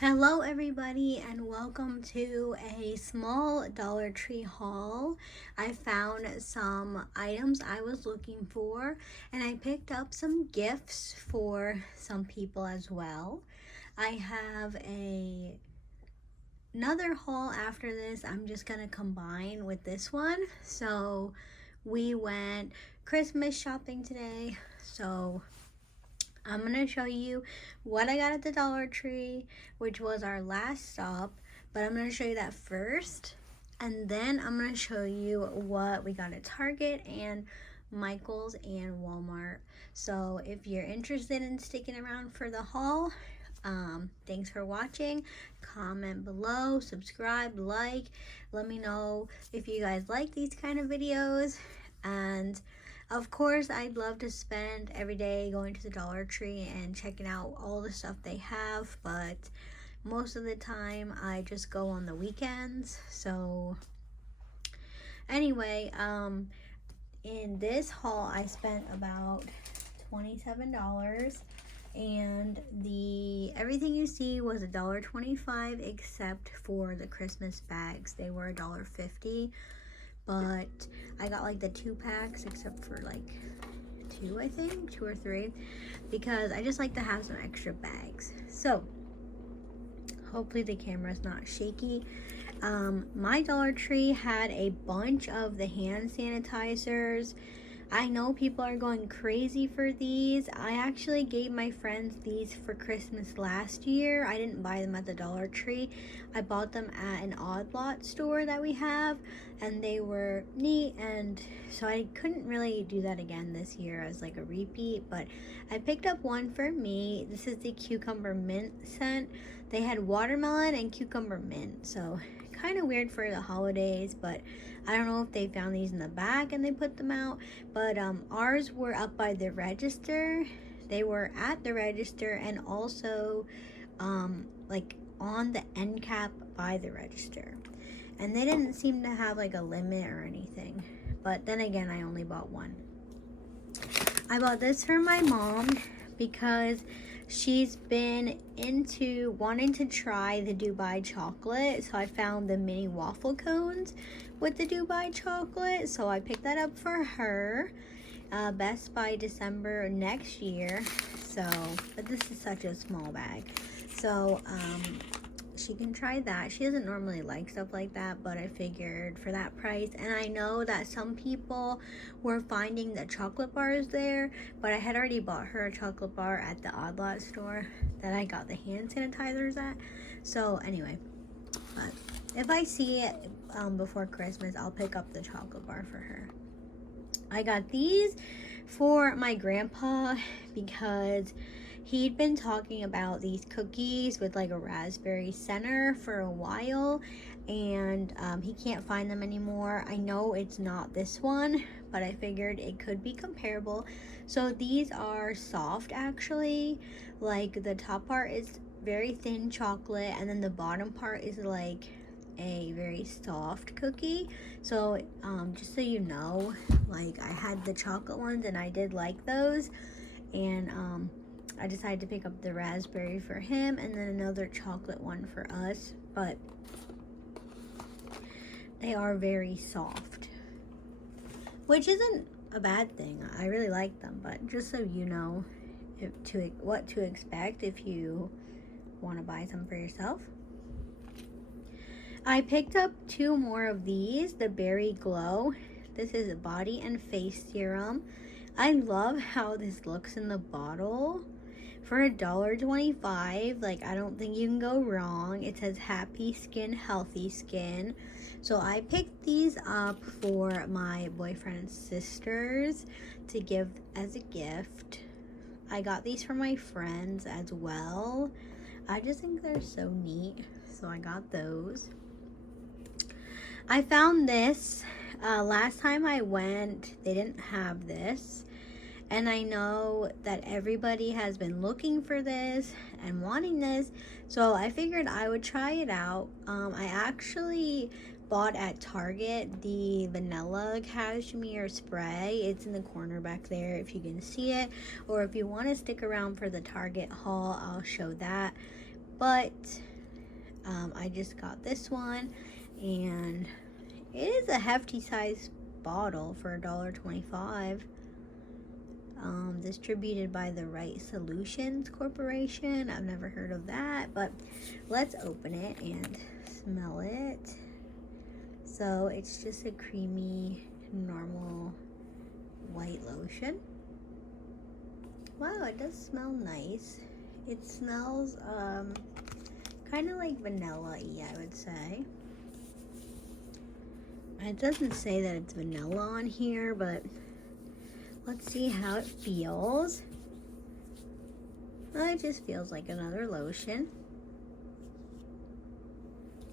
Hello everybody and welcome to a small Dollar Tree haul. I found some items I was looking for and I picked up some gifts for some people as well. I have another haul after this. I'm just gonna combine with this one. So we went Christmas shopping today. So I'm going to show you what I got at the Dollar Tree, which was our last stop, but I'm going to show you that first, and then I'm going to show you what we got at Target and Michael's and Walmart. So if you're interested in sticking around for the haul, thanks for watching. Comment below, subscribe, like, let me know if you guys like these kind of videos, and of course, I'd love to spend every day going to the Dollar Tree and checking out all the stuff they have, but most of the time I just go on the weekends. So anyway, in this haul I spent about $27, and everything you see was $1.25 except for the Christmas bags. They were $1.50. But I got like the 2-packs except for like 2, I think, 2 or 3, because I just like to have some extra bags. So hopefully the camera's not shaky. My Dollar Tree had a bunch of the hand sanitizers. I know people are going crazy for these. I actually gave my friends these for Christmas last year. I didn't buy them at the Dollar Tree. I bought them at an Odd Lot store that we have, and they were neat, and so I couldn't really do that again this year as like a repeat, but I picked up one for me. This is the cucumber mint scent. They had watermelon and cucumber mint, so kind of weird for the holidays, but I don't know if they found these in the back and they put them out. But ours were up by the register. They were at the register and also like on the end cap by the register, and they didn't seem to have like a limit or anything. But then again, I only bought one. I bought this for my mom because she's been into wanting to try the Dubai chocolate. So I found the mini waffle cones with the Dubai chocolate. So I picked that up for her. Best by December next year. So, but this is such a small bag. So, she can try that. She doesn't normally like stuff like that, but I figured for that price. And I know that some people were finding the chocolate bars there, but I had already bought her a chocolate bar at the Odd Lot store that I got the hand sanitizers at. So anyway, if I see it before Christmas, I'll pick up the chocolate bar for her. I got these for my grandpa because he'd been talking about these cookies with like a raspberry center for a while, and he can't find them anymore. I know it's not this one, but I figured it could be comparable. So these are soft actually. Like the top part is very thin chocolate, and then the bottom part is like a very soft cookie. So just so you know, like I had the chocolate ones and I did like those, and I decided to pick up the raspberry for him and then another chocolate one for us, but they are very soft, which isn't a bad thing. I really like them, but just so you know what to expect if you want to buy some for yourself. I picked up 2 more of these, the Berry Glow. This is a body and face serum. I love how this looks in the bottle. For $1.25, like I don't think you can go wrong. It says happy skin, healthy skin. So I picked these up for my boyfriend's sisters to give as a gift. I got these for my friends as well. I just think they're so neat, so I got those. I found this last time I went, they didn't have this, and I know that everybody has been looking for this and wanting this, so I figured I would try it out. I actually bought at Target the vanilla cashmere spray. It's in the corner back there if you can see it, or if you want to stick around for the Target haul, I'll show that. But I just got this one, and it is a hefty size bottle for $1.25. Distributed by the Right Solutions Corporation. I've never heard of that, but let's open it and smell it. So it's just a creamy, normal white lotion. Wow, it does smell nice. It smells kind of like vanilla-y, I would say. It doesn't say that it's vanilla on here, but let's see how it feels. Well, it just feels like another lotion.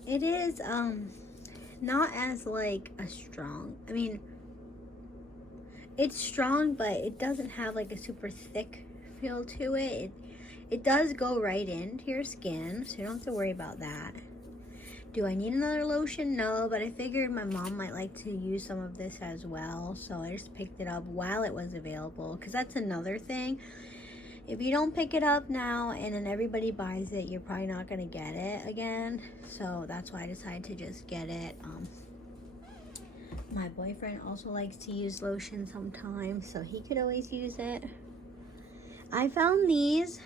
It is not as like a strong, I mean, it's strong, but it doesn't have like a super thick feel to it. It does go right into your skin, so you don't have to worry about that. Do I need another lotion? No, but I figured my mom might like to use some of this as well, so I just picked it up while it was available, because that's another thing. If you don't pick it up now and then everybody buys it, you're probably not going to get it again, so that's why I decided to just get it. My boyfriend also likes to use lotion sometimes, so he could always use it. I found these.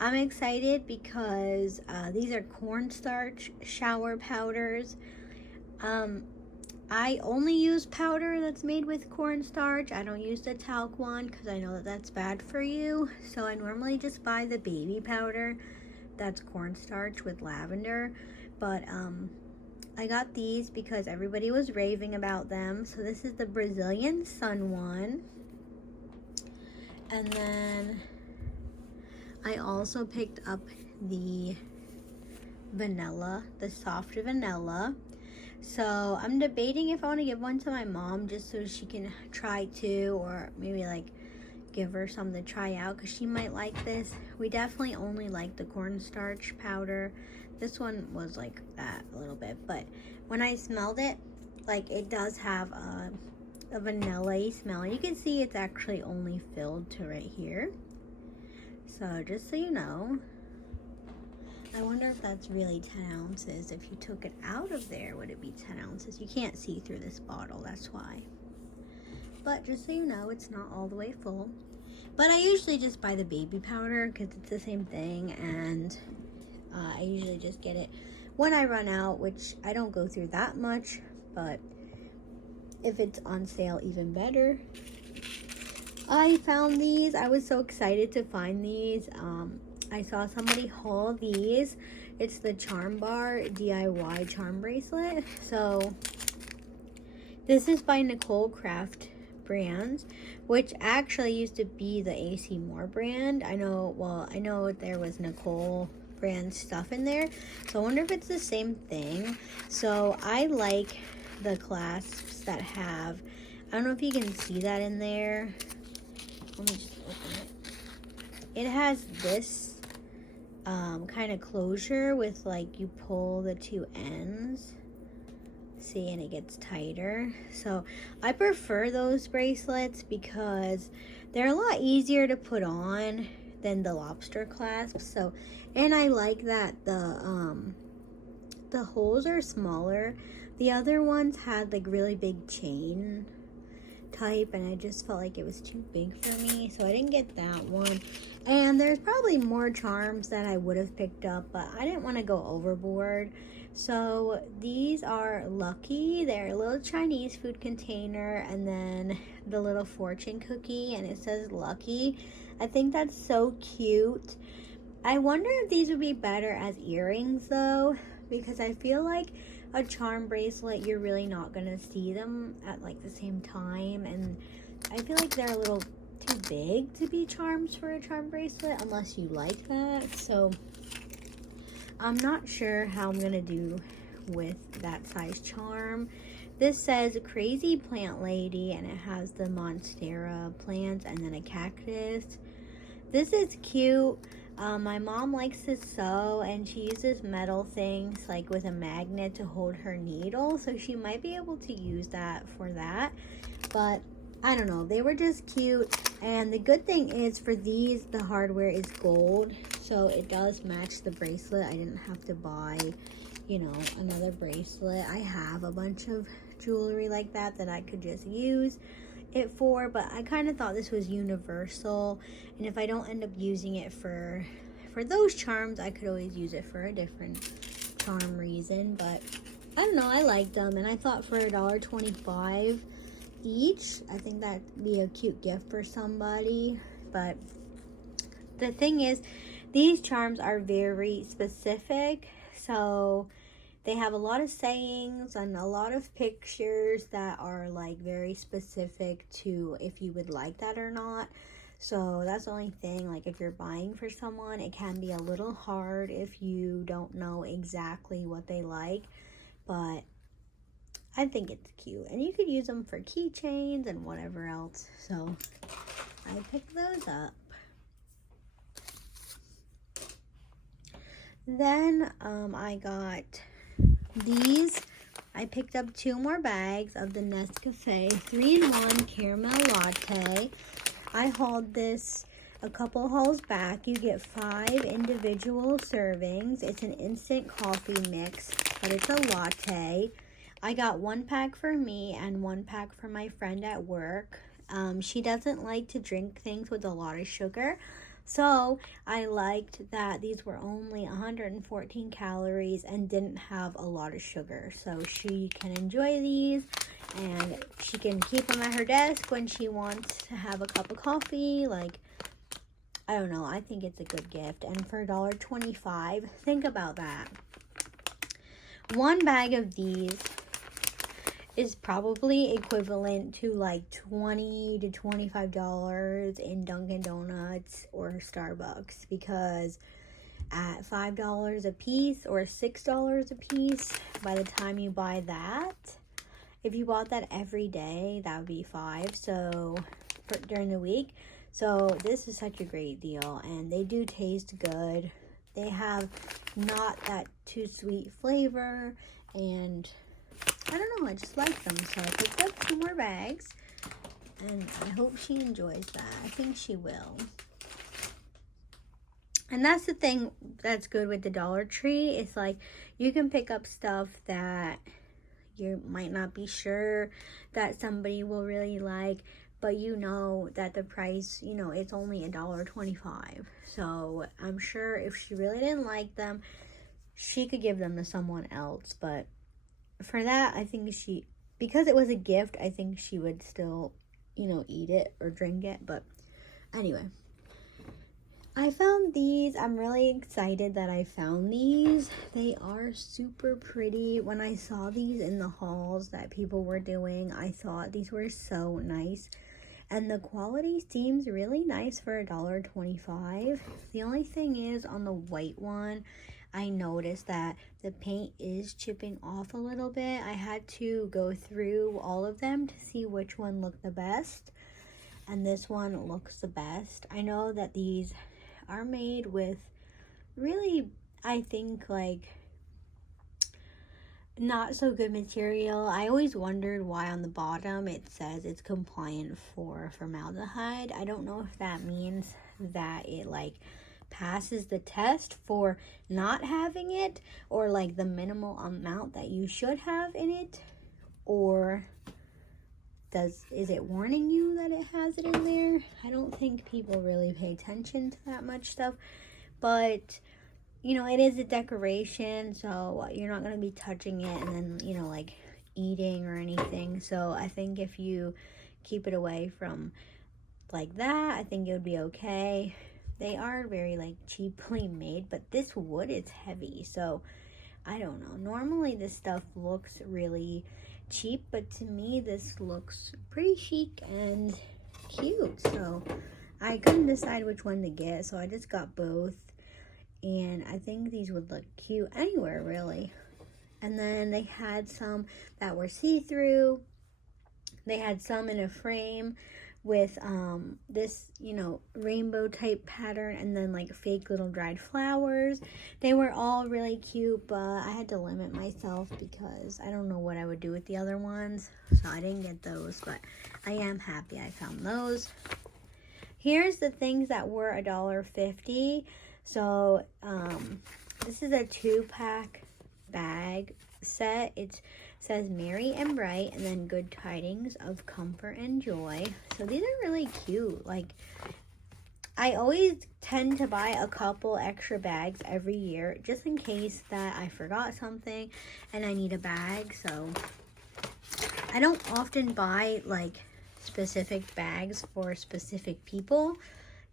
I'm excited because these are cornstarch shower powders. I only use powder that's made with cornstarch. I don't use the talc one because I know that that's bad for you. So I normally just buy the baby powder that's cornstarch with lavender. But I got these because everybody was raving about them. So this is the Brazilian Sun one. And then I also picked up the vanilla, the soft vanilla. So I'm debating if I want to give one to my mom just so she can try too, or maybe like give her some to try out because she might like this. We definitely only like the cornstarch powder. This one was like that a little bit, but when I smelled it, like it does have a vanilla-y smell. You can see it's actually only filled to right here. So just so you know, I wonder if that's really 10 ounces. If you took it out of there, would it be 10 ounces? You can't see through this bottle, that's why. But just so you know, it's not all the way full. But I usually just buy the baby powder because it's the same thing, and I usually just get it when I run out, which I don't go through that much, but if it's on sale, even better. I found these. I was so excited to find these. I saw somebody haul these. It's the Charm Bar DIY charm bracelet. So this is by Nicole Craft Brands, which actually used to be the AC Moore brand. I know there was Nicole brand stuff in there. So I wonder if it's the same thing. So I like the clasps that have, I don't know if you can see that in there. Let me just open it. It has this kind of closure with like you pull the two ends. See, and it gets tighter. So I prefer those bracelets because they're a lot easier to put on than the lobster clasps. So, and I like that the holes are smaller. The other ones had like really big chain type, and I just felt like it was too big for me, so I didn't get that one. And there's probably more charms that I would have picked up, but I didn't want to go overboard. So these are Lucky. They're a little Chinese food container, and then the little fortune cookie, and it says Lucky. I think that's so cute. I wonder if these would be better as earrings though, because I feel like a charm bracelet, you're really not gonna see them at like the same time, and I feel like they're a little too big to be charms for a charm bracelet unless you like that. So I'm not sure how I'm gonna do with that size charm. This says Crazy Plant Lady, and it has the Monstera plants and then a cactus. This is cute. My mom likes to sew, and she uses metal things like with a magnet to hold her needle, so she might be able to use that for that. But I don't know, they were just cute. And the good thing is for these, the hardware is gold, so it does match the bracelet. I didn't have to buy, you know, another bracelet. I have a bunch of jewelry like that I could just use it for, but I kind of thought this was universal, and if I don't end up using it for those charms, I could always use it for a different charm reason. But I don't know, I like them, and I thought for $1.25 each, I think that'd be a cute gift for somebody. But the thing is, these charms are very specific, so they have a lot of sayings and a lot of pictures that are like very specific to if you would like that or not. So that's the only thing, like if you're buying for someone, it can be a little hard if you don't know exactly what they like. But I think it's cute, and you could use them for keychains and whatever else. So I picked those up. Then I got these. I picked up 2 more bags of the Nescafe 3-in-1 Caramel Latte. I hauled this a couple hauls back. You get 5 individual servings. It's an instant coffee mix, but it's a latte. I got 1 pack for me and 1 pack for my friend at work. She doesn't like to drink things with a lot of sugar, so I liked that these were only 114 calories and didn't have a lot of sugar. So she can enjoy these, and she can keep them at her desk when she wants to have a cup of coffee. Like, I don't know, I think it's a good gift. And for $1.25, think about that. 1 bag of these is probably equivalent to like $20 to $25 in Dunkin' Donuts or Starbucks, because at $5 a piece or $6 a piece, by the time you buy that, if you bought that every day, that would be $5 so during the week. So this is such a great deal, and they do taste good. They have not that too sweet flavor, and I don't know, I just like them. So I picked up 2 more bags, and I hope she enjoys that. I think she will. And that's the thing that's good with the Dollar Tree. It's like you can pick up stuff that you might not be sure that somebody will really like, but you know that the price, you know, it's only $1.25. So I'm sure if she really didn't like them, she could give them to someone else. But for that, I think because it was a gift, I think she would still, you know, eat it or drink it. But anyway, I found these. I'm really excited that I found these. They are super pretty. When I saw these in the hauls that people were doing, I thought these were so nice. And the quality seems really nice for $1.25. The only thing is, on the white one, I noticed that the paint is chipping off a little bit. I had to go through all of them to see which one looked the best. And this one looks the best. I know that these are made with really, I think, like, not so good material. I always wondered why on the bottom it says it's compliant for formaldehyde. I don't know if that means that it like passes the test for not having it, or like the minimal amount that you should have in it, or is it warning you that it has it in there? I don't think people really pay attention to that much stuff, but you know, it is a decoration, so you're not going to be touching it and then, you know, like eating or anything. So I think if you keep it away from like that, I think it would be okay. They are very like cheaply made, but this wood is heavy, so I don't know. Normally this stuff looks really cheap, but to me this looks pretty chic and cute. So I couldn't decide which one to get, so I just got both. And I think these would look cute anywhere, really. And then they had some that were see-through. They had some in a frame with this, you know, rainbow type pattern, and then like fake little dried flowers. They were all really cute, but I had to limit myself because I don't know what I would do with the other ones. So I didn't get those, but I am happy I found those. Here's the things that were $1.50. So this is a 2-pack bag set. It says Merry and Bright, and then Good Tidings of Comfort and Joy. So these are really cute. Like, I always tend to buy a couple extra bags every year just in case that I forgot something and I need a bag. So I don't often buy like specific bags for specific people,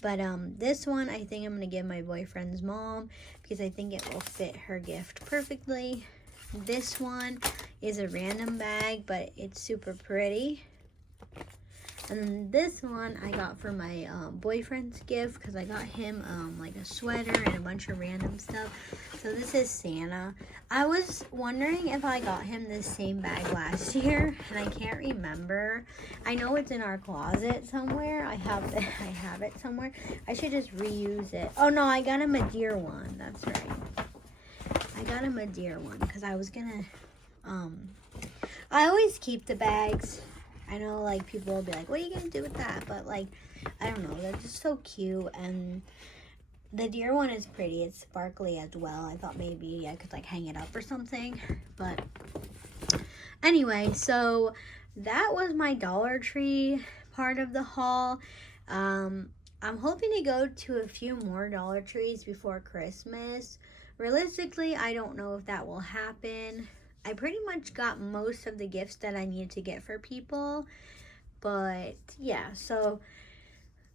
but this one I think I'm gonna give my boyfriend's mom because I think it will fit her gift perfectly. This one is a random bag, but it's super pretty. And then this one I got for my boyfriend's gift because I got him like a sweater and a bunch of random stuff. So this is Santa. I was wondering if I got him this same bag last year, and I can't remember. I know it's in our closet somewhere. I have it somewhere. I should just reuse it. Oh no, I got him a deer one. That's right. I got him a deer one because I was gonna. I always keep the bags. I know, like, people will be like, what are you going to do with that? But, like, I don't know. They're just so cute. And the deer one is pretty. It's sparkly as well. I thought maybe I could, like, hang it up or something. But anyway, so that was my Dollar Tree part of the haul. I'm hoping to go to a few more Dollar Trees before Christmas. Realistically, I don't know if that will happen. I pretty much got most of the gifts that I needed to get for people. But yeah, so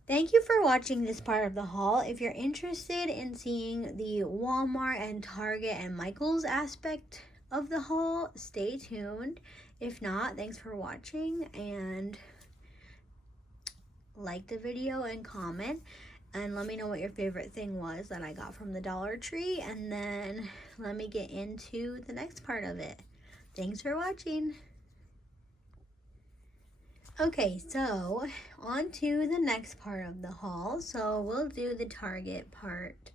thank you for watching this part of the haul. If you're interested in seeing the Walmart and Target and Michael's aspect of the haul, stay tuned. If not, thanks for watching, and like the video and comment. And let me know what your favorite thing was that I got from the Dollar Tree. And then let me get into the next part of it. Thanks for watching. Okay, so on to the next part of the haul. So we'll do the Target part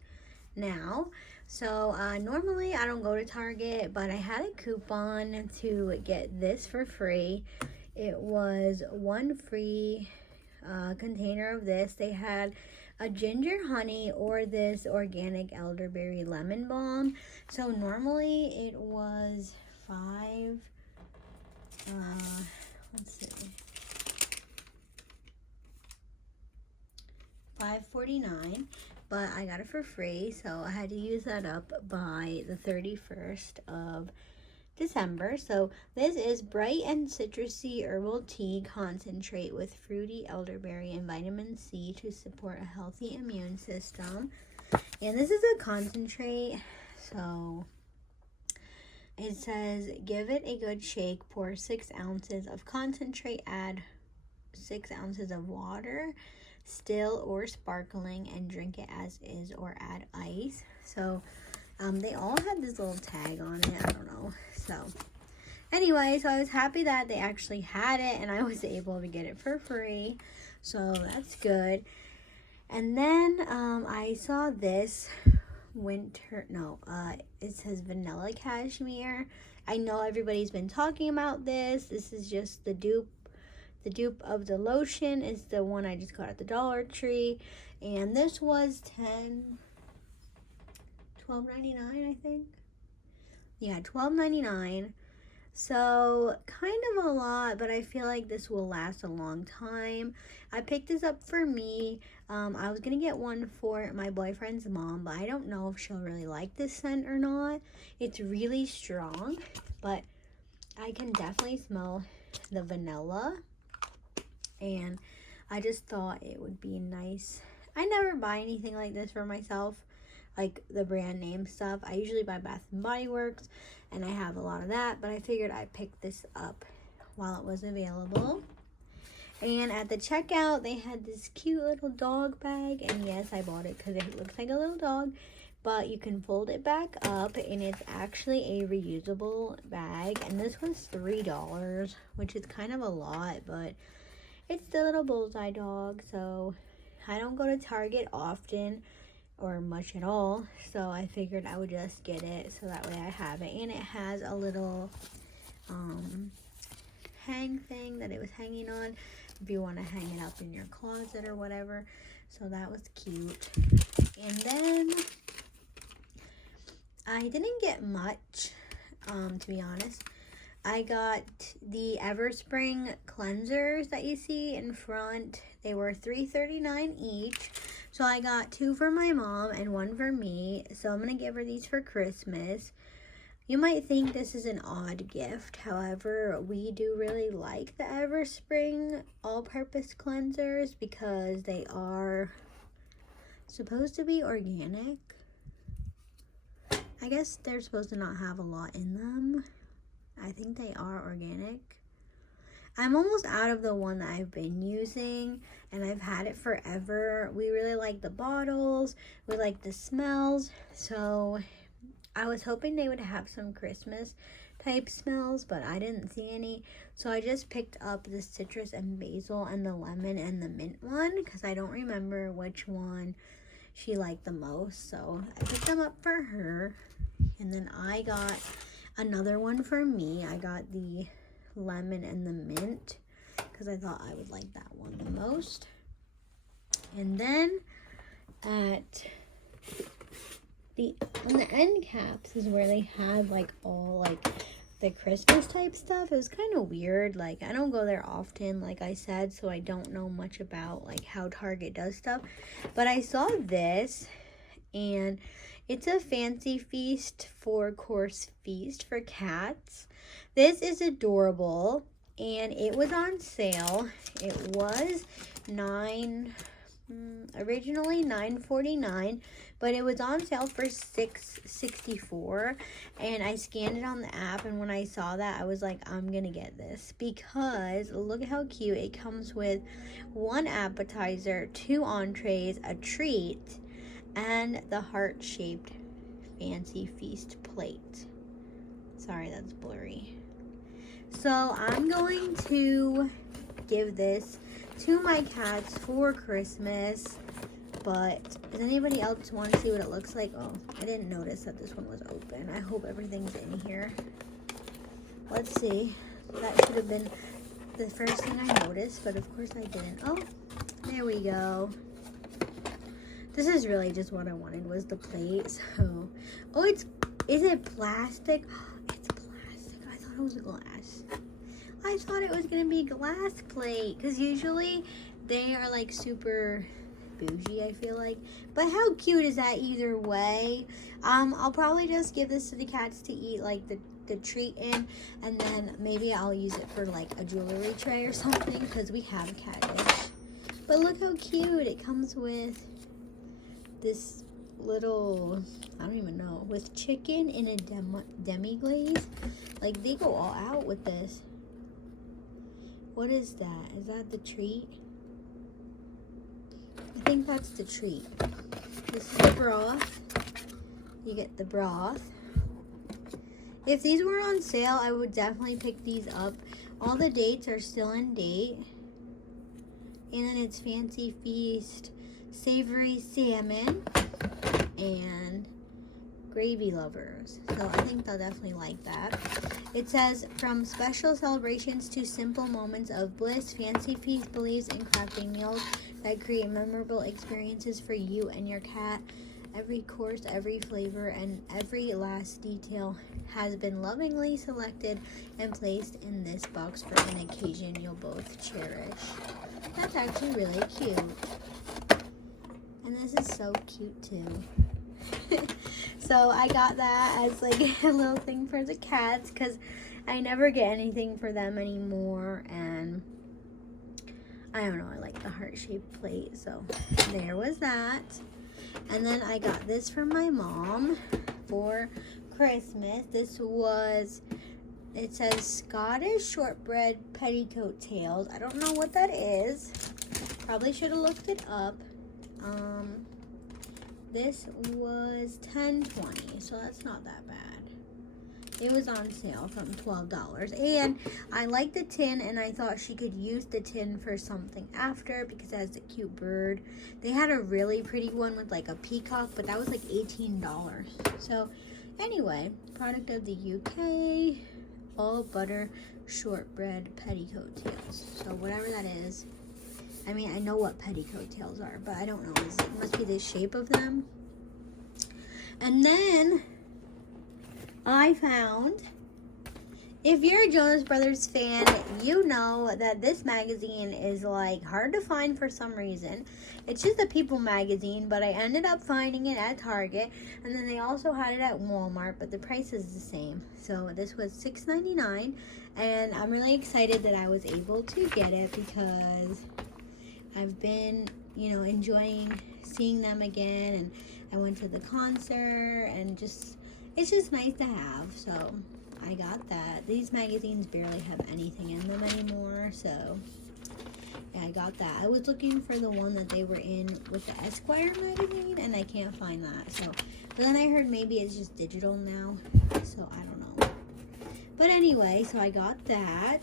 now. So normally I don't go to Target, but I had a coupon to get this for free. It was one free container of this. They had a ginger honey or this organic elderberry lemon balm. So normally it was $5.49, but I got it for free, so I had to use that up by the 31st of December. So this is Bright and Citrusy Herbal Tea Concentrate with fruity elderberry and vitamin C to support a healthy immune system. And this is a concentrate, so it says give it a good shake, pour 6 ounces of concentrate, add 6 ounces of water, still or sparkling, and drink it as is or add ice. So they all had this little tag on it. I don't know. So anyway, so I was happy that they actually had it and I was able to get it for free. So that's good. And then I saw this it says vanilla cashmere. I know everybody's been talking about this. This is just the dupe. The dupe of the lotion is the one I just got at the Dollar Tree. And this was $12.99, I think. Yeah, $12.99. So kind of a lot, but I feel like this will last a long time. I picked this up for me. I was gonna get one for my boyfriend's mom, but I don't know if she'll really like this scent or not. It's really strong, but I can definitely smell the vanilla, and I just thought it would be nice. I never buy anything like this for myself, like the brand name stuff. I usually buy Bath & Body Works, and I have a lot of that, but I figured I'd pick this up while it was available. And at the checkout, they had this cute little dog bag, and yes, I bought it because it looks like a little dog, but you can fold it back up, and it's actually a reusable bag, and this was $3, which is kind of a lot, but it's the little bullseye dog. So I don't go to Target often or much at all, so I figured I would just get it so that way I have it. And it has a little hang thing that it was hanging on if you want to hang it up in your closet or whatever. So that was cute. And then I didn't get much, to be honest. I got the Everspring cleansers that you see in front. They were $3.39 each. So I got 2 for my mom and 1 for me. So I'm going to give her these for Christmas. You might think this is an odd gift. However, we do really like the Everspring all-purpose cleansers because they are supposed to be organic. I guess they're supposed to not have a lot in them. I think they are organic. I'm almost out of the one that I've been using, and I've had it forever. We really like the bottles. We like the smells. So I was hoping they would have some Christmas type smells, but I didn't see any. So I just picked up the citrus and basil and the lemon and the mint one because I don't remember which one she liked the most. So I picked them up for her. And then I got another one for me. I got the lemon and the mint because I thought I would like that one the most. And then on the end caps is where they had like all like the Christmas type stuff. It was kind of weird. Like, I don't go there often, like I said, so I don't know much about like how Target does stuff. But I saw this, and it's a Fancy Feast 4-course feast for cats. This is adorable, and it was on sale. It was originally $9.49, but it was on sale for $6.64, and I scanned it on the app, and when I saw that, I was like, I'm gonna get this because look at how cute. It comes with 1 appetizer, 2 entrees, a treat, and the heart-shaped Fancy Feast plate. Sorry, that's blurry. So I'm going to give this to my cats for Christmas. But does anybody else want to see what it looks like? Oh, I didn't notice that this one was open. I hope everything's in here. Let's see. That should have been the first thing I noticed, but of course I didn't. Oh, there we go. This is really just what I wanted, was the plate. So, oh, is it plastic? It's plastic. I thought it was glass. I thought it was gonna be glass plate, because usually they are like super bougie, I feel like. But how cute is that either way? I'll probably just give this to the cats to eat like the treat in, and then maybe I'll use it for like a jewelry tray or something, because we have a cat dish. But look how cute. It comes with this little, I don't even know, with chicken in a demi-glaze. Like, they go all out with this. What is that? Is that the treat? I think that's the treat. This is the broth. You get the broth. If these were on sale, I would definitely pick these up. All the dates are still in date. And then it's Fancy Feast savory salmon and gravy lovers. So I think they'll definitely like that. It says, from special celebrations to simple moments of bliss, Fancy Feast believes in crafting meals that create memorable experiences for you and your cat. Every course, every flavor, and every last detail has been lovingly selected and placed in this box for an occasion you'll both cherish. That's actually really cute. And this is so cute too. So I got that as like a little thing for the cats, because I never get anything for them anymore. And I don't know, I like the heart-shaped plate. So there was that. And then I got this from my mom for Christmas. This was, it says Scottish shortbread petticoat tails. I don't know what that is. Probably should have looked it up. This was $10.20, so that's not that bad. It was on sale from $12. And I like the tin, and I thought she could use the tin for something after because it has a cute bird. They had a really pretty one with like a peacock, but that was like $18. So anyway, product of the UK, all butter shortbread petticoat tails. So whatever that is, I mean, I know what petticoat tails are, but I don't know. It must be the shape of them. And then I found, if you're a Jonas Brothers fan, you know that this magazine is like hard to find for some reason. It's just a People magazine, but I ended up finding it at Target, and then they also had it at Walmart, but the price is the same. So this was $6.99, and I'm really excited that I was able to get it because I've been, you know, enjoying seeing them again, and I went to the concert, and just, it's just nice to have. So I got that. These magazines barely have anything in them anymore, so yeah, I got that. I was looking for the one that they were in with the Esquire magazine, and I can't find that. So, but then I heard maybe it's just digital now, so I don't know. But anyway, so I got that.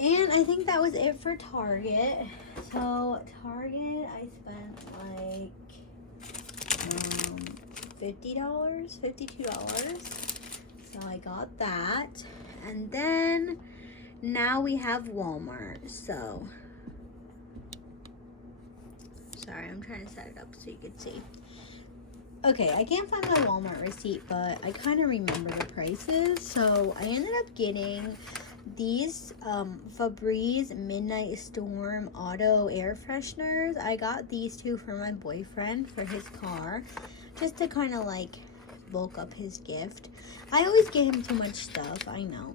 And I think that was it for Target. So Target, I spent like $50, $52. So I got that. And then now we have Walmart. So sorry, I'm trying to set it up so you can see. Okay, I can't find my Walmart receipt, but I kind of remember the prices. So I ended up getting these Febreze Midnight Storm Auto Air Fresheners. I got these two for my boyfriend for his car, just to kind of like bulk up his gift. I always get him too much stuff, I know.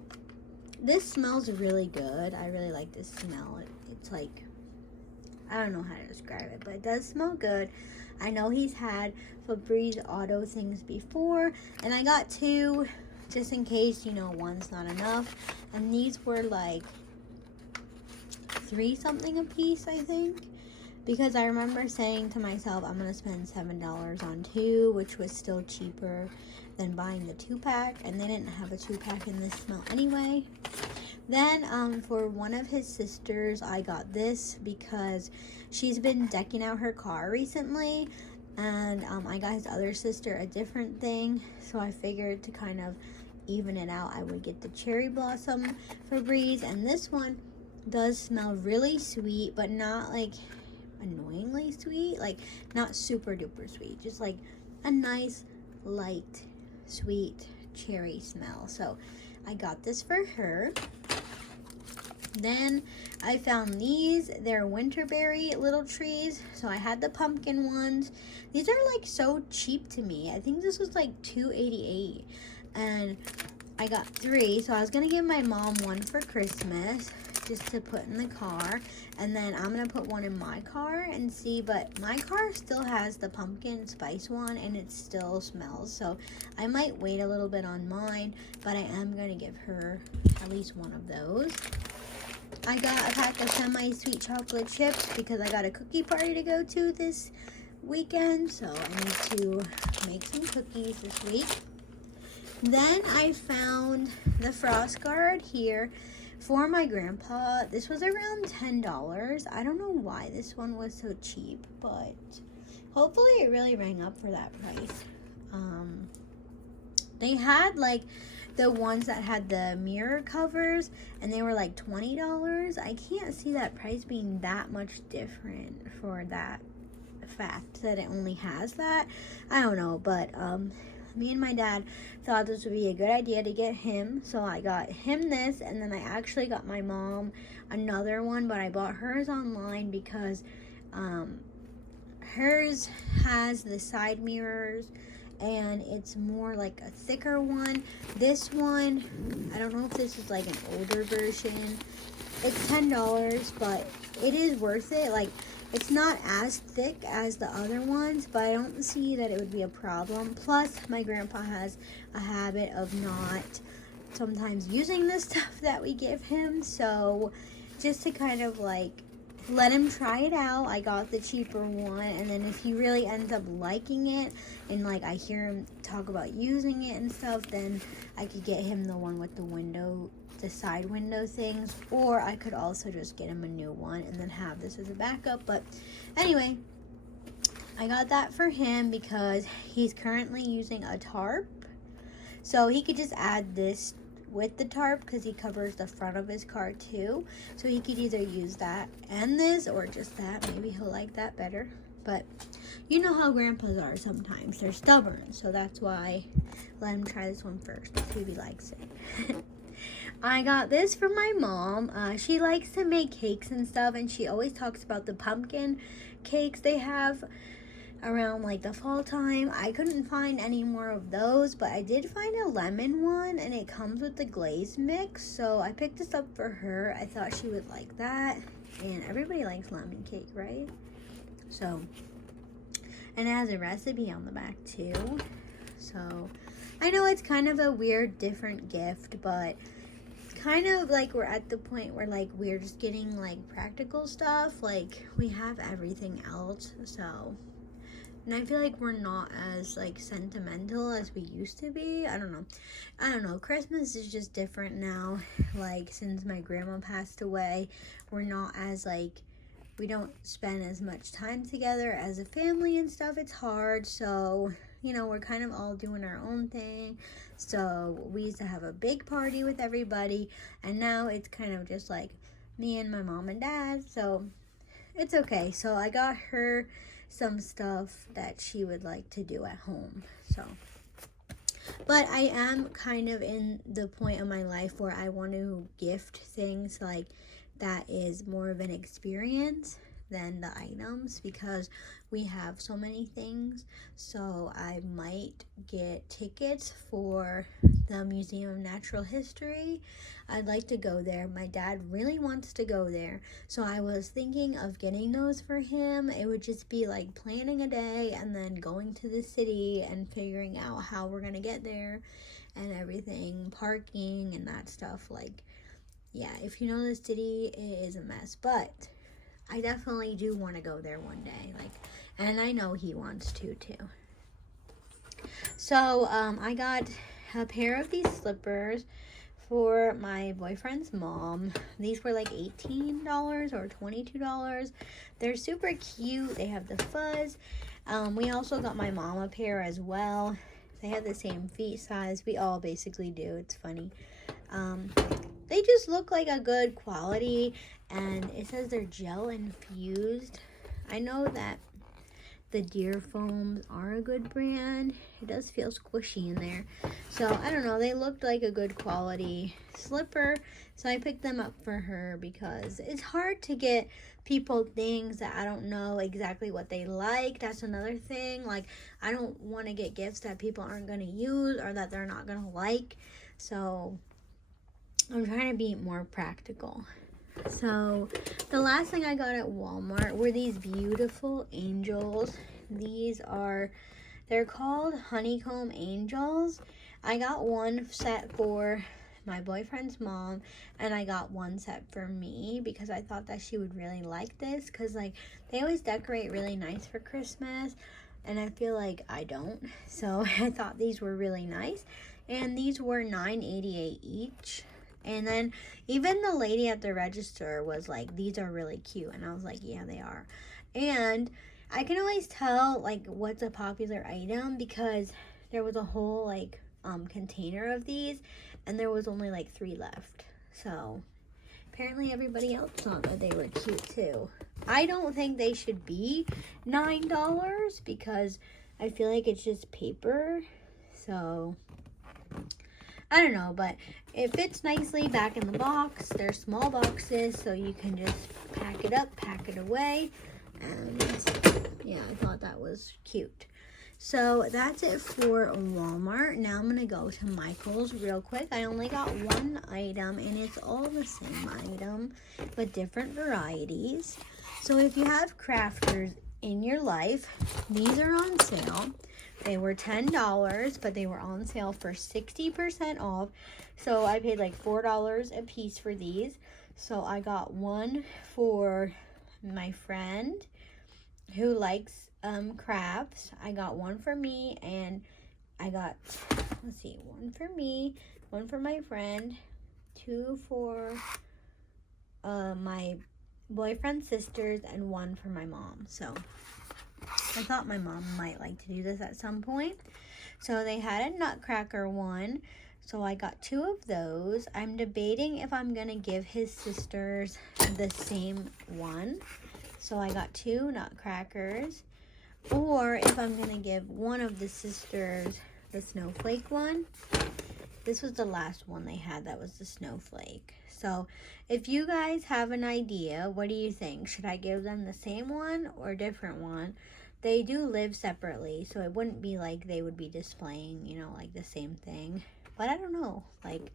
This smells really good. I really like this smell. It's like, I don't know how to describe it, but it does smell good. I know he's had Febreze Auto things before, and I got two just in case, you know, one's not enough. And these were like $3 something a piece, I think, because I remember saying to myself, I'm gonna spend $7 on two, which was still cheaper than buying the 2-pack, and they didn't have a 2-pack in this smell anyway. Then for one of his sisters, I got this because she's been decking out her car recently, and I got his other sister a different thing, so I figured to kind of even it out, I would get the Cherry Blossom Febreze. And this one does smell really sweet, but not like annoyingly sweet, like not super duper sweet, just like a nice light sweet cherry smell. So I got this for her. Then I found these. They're Winterberry little trees. So I had the pumpkin ones. These are like so cheap to me. I think this was like $2.88, and I got 3. So I was gonna give my mom one for Christmas, just to put in the car, and then I'm gonna put one in my car and see. But my car still has the pumpkin spice one, and it still smells, so I might wait a little bit on mine, but I am gonna give her at least one of those. I got a pack of semi-sweet chocolate chips because I got a cookie party to go to this weekend, so I need to make some cookies this week. Then I found the Frost Guard here for my grandpa. This was around $10. I don't know why this one was so cheap, but hopefully it really rang up for that price. They had like the ones that had the mirror covers, and they were like $20. I can't see that price being that much different for that fact that it only has that. I don't know, but me and my dad thought this would be a good idea to get him, so I got him this, and then I actually got my mom another one, but I bought hers online because hers has the side mirrors, and it's more like a thicker one. This one, I don't know if this is like an older version. It's $10, but it is worth it. Like, it's not as thick as the other ones, but I don't see that it would be a problem. Plus, my grandpa has a habit of not sometimes using the stuff that we give him. So, just to kind of like let him try it out, I got the cheaper one. And then if he really ends up liking it, and like I hear him talk about using it and stuff, then I could get him the one with the window, the side window things, or I could also just get him a new one and then have this as a backup. But anyway, I got that for him because he's currently using a tarp, so he could just add this with the tarp because he covers the front of his car too. So he could either use that and this or just that. Maybe he'll like that better. But you know how grandpas are sometimes. They're stubborn. So that's why let him try this one first. See if he likes it. I got this from my mom. She likes to make cakes and stuff, and she always talks about the pumpkin cakes they have around like the fall time. I couldn't find any more of those, but I did find a lemon one, and it comes with the glaze mix, so I picked this up for her. I thought she would like that, and everybody likes lemon cake, right? So, and it has a recipe on the back too. So I know it's kind of a weird different gift, but kind of like we're at the point where like we're just getting like practical stuff. Like we have everything else, so, and I feel like we're not as like sentimental as we used to be. I don't know, Christmas is just different now. Like since my grandma passed away, we're not as like, we don't spend as much time together as a family and stuff. It's hard, so you know, we're kind of all doing our own thing. So we used to have a big party with everybody, and now it's kind of just like me and my mom and dad, so it's okay. So I got her some stuff that she would like to do at home. So, but I am kind of in the point of my life where I want to gift things like that is more of an experience than the items, because we have so many things. So I might get tickets for the Museum of Natural History. I'd like to go there. My dad really wants to go there, so I was thinking of getting those for him. It would just be like planning a day and then going to the city and figuring out how we're gonna get there and everything, parking and that stuff. Like, yeah, if you know the city, it is a mess, but I definitely do want to go there one day, like, and I know he wants to too. So I got a pair of these slippers for my boyfriend's mom. These were like $18 or $22. They're super cute. They have the fuzz. We also got my mom a pair as well. They have the same feet size. We all basically do. It's funny. They just look like a good quality, and it says they're gel infused. I know that the Deer Foams are a good brand. It does feel squishy in there. So I don't know, they looked like a good quality slipper, so I picked them up for her because it's hard to get people things that I don't know exactly what they like. That's another thing. Like, I don't want to get gifts that people aren't going to use or that they're not going to like. So I'm trying to be more practical. So the last thing I got at Walmart were these beautiful angels. They're called honeycomb angels. I got one set for my boyfriend's mom, and I got one set for me because I thought that she would really like this, because like they always decorate really nice for Christmas and I feel like I don't. So I thought these were really nice, and these were $9.88 each. And then even the lady at the register was like, these are really cute. And I was like, yeah, they are. And I can always tell like what's a popular item because there was a whole like container of these and there was only like 3 left. So apparently everybody else thought that they were cute too. I don't think they should be $9 because I feel like it's just paper. So I don't know, but it fits nicely back in the box. They're small boxes, so you can just pack it up, pack it away. And yeah, I thought that was cute. So that's it for Walmart. Now I'm going to go to Michael's real quick. I only got one item, and it's all the same item, but different varieties. So if you have crafters in your life, these are on sale. They were $10, but they were on sale for 60% off. So I paid like $4 a piece for these. So I got one for my friend who likes crafts. I got one for me, and I got, let's see, one for me, one for my friend, 2 for my boyfriend's sisters, and 1 for my mom. So I thought my mom might like to do this at some point. So they had a nutcracker one. So I got 2 of those. I'm debating if I'm going to give his sisters the same one. So I got 2 nutcrackers. Or if I'm going to give one of the sisters the snowflake one. This was the last one they had that was the snowflake. So if you guys have an idea, what do you think? Should I give them the same one or a different one? They do live separately, so it wouldn't be like they would be displaying, you know, like the same thing. But I don't know. Like,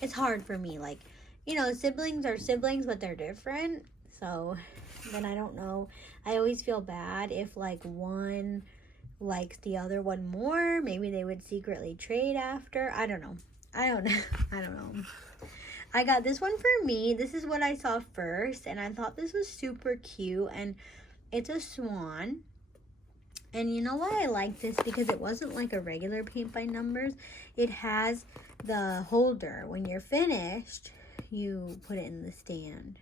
it's hard for me. Like, you know, siblings are siblings, but they're different. So then I don't know. I always feel bad if like one likes the other one more. Maybe they would secretly trade after. I don't know. I don't know. I got this one for me. This is what I saw first, and I thought this was super cute, and it's a swan. And you know why I like this? Because it wasn't like a regular paint by numbers. It has the holder. When you're finished, you put it in the stand.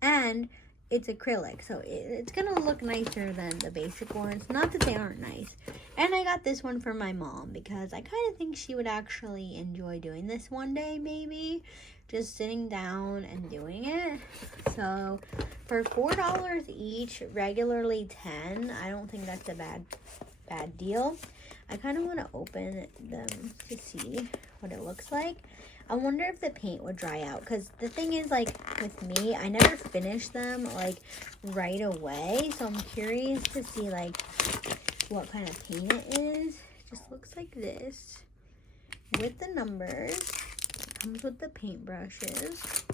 And it's acrylic, so it's gonna look nicer than the basic ones. Not that they aren't nice. And I got this one for my mom because I kind of think she would actually enjoy doing this one day, maybe. Just sitting down and doing it. So for $4 each, regularly $10, I don't think that's a bad deal. I kind of want to open them to see what it looks like. I wonder if the paint would dry out, because the thing is, like, with me, I never finish them, like, right away. So I'm curious to see, like, what kind of paint it is. It just looks like this with the numbers. It comes with the paintbrushes.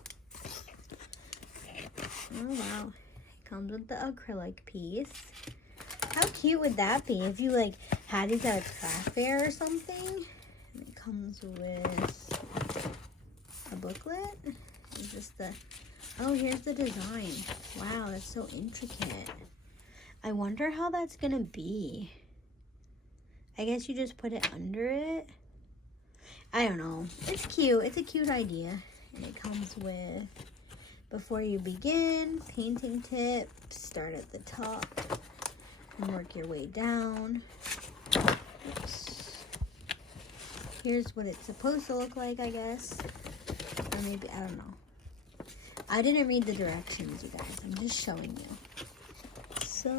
Oh, wow. It comes with the acrylic piece. How cute would that be if you, like, had these at a craft fair or something? And it comes with a booklet. Is this the... Oh, here's the design. Wow, that's so intricate. I wonder how that's gonna be. I guess you just put it under it. I don't know. It's cute. It's a cute idea. And it comes with, before you begin, painting tips. Start at the top and work your way down. Oops. Here's what it's supposed to look like, I guess. Or maybe, I don't know. I didn't read the directions, you guys. I'm just showing you. So,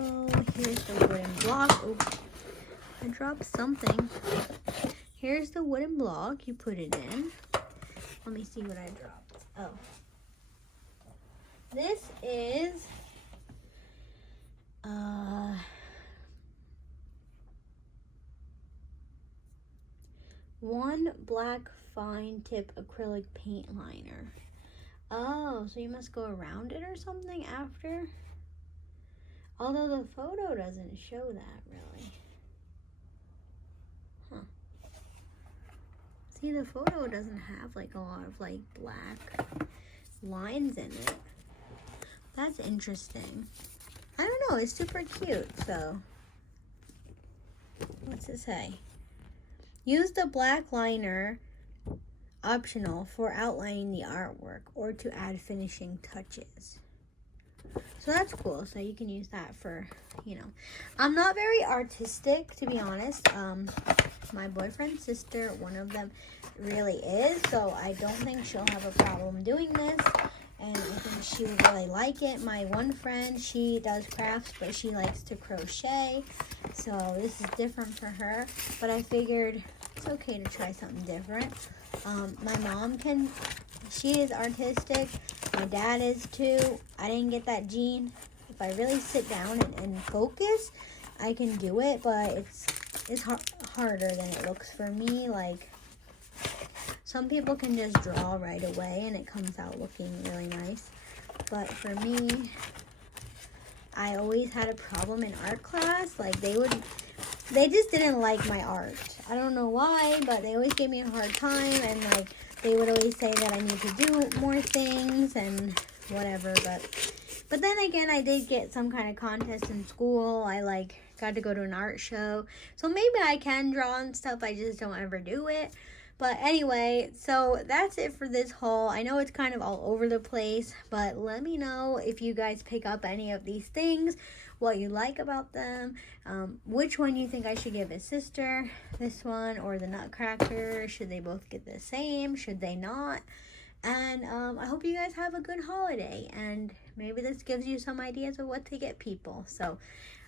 here's the wooden block. Oh, I dropped something. Here's the wooden block. You put it in. Let me see what I dropped. Oh. This is one black fine tip acrylic paint liner. Oh, so you must go around it or something after? Although the photo doesn't show that really. Huh. See, the photo doesn't have like a lot of like black lines in it. That's interesting. I don't know, it's super cute, so. What's it say? Use the black liner, optional, for outlining the artwork or to add finishing touches. So that's cool. So you can use that for, you know. I'm not very artistic, to be honest. My boyfriend's sister, one of them, really is. So I don't think she'll have a problem doing this. And I think she would really like it. My one friend, she does crafts, but she likes to crochet. So this is different for her. But I figured it's okay to try something different. My mom she is artistic. My dad is too. I didn't get that gene. If I really sit down and focus, I can do it. But it's harder than it looks for me. Like, some people can just draw right away and it comes out looking really nice. But for me, I always had a problem in art class. Like, they just didn't like my art. I don't know why, but they always gave me a hard time. And like, they would always say that I need to do more things and whatever. But then again, I did get some kind of contest in school. I like got to go to an art show. So maybe I can draw and stuff. I just don't ever do it. But anyway, so that's it for this haul. I know it's kind of all over the place, but let me know if you guys pick up any of these things what you like about them, which one you think I should give his sister, this one or the Nutcracker. Should they both get the same? Should they not? And I hope you guys have a good holiday, and maybe this gives you some ideas of what to get people. So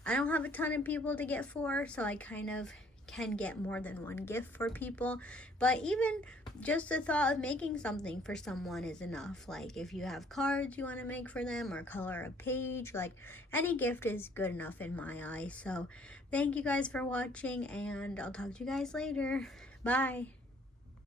I don't have a ton of people to get for, so I kind of can get more than one gift for people. But even just the thought of making something for someone is enough. Like if you have cards you want to make for them or color a page, like any gift is good enough in my eyes. So thank you guys for watching, and I'll talk to you guys later. Bye.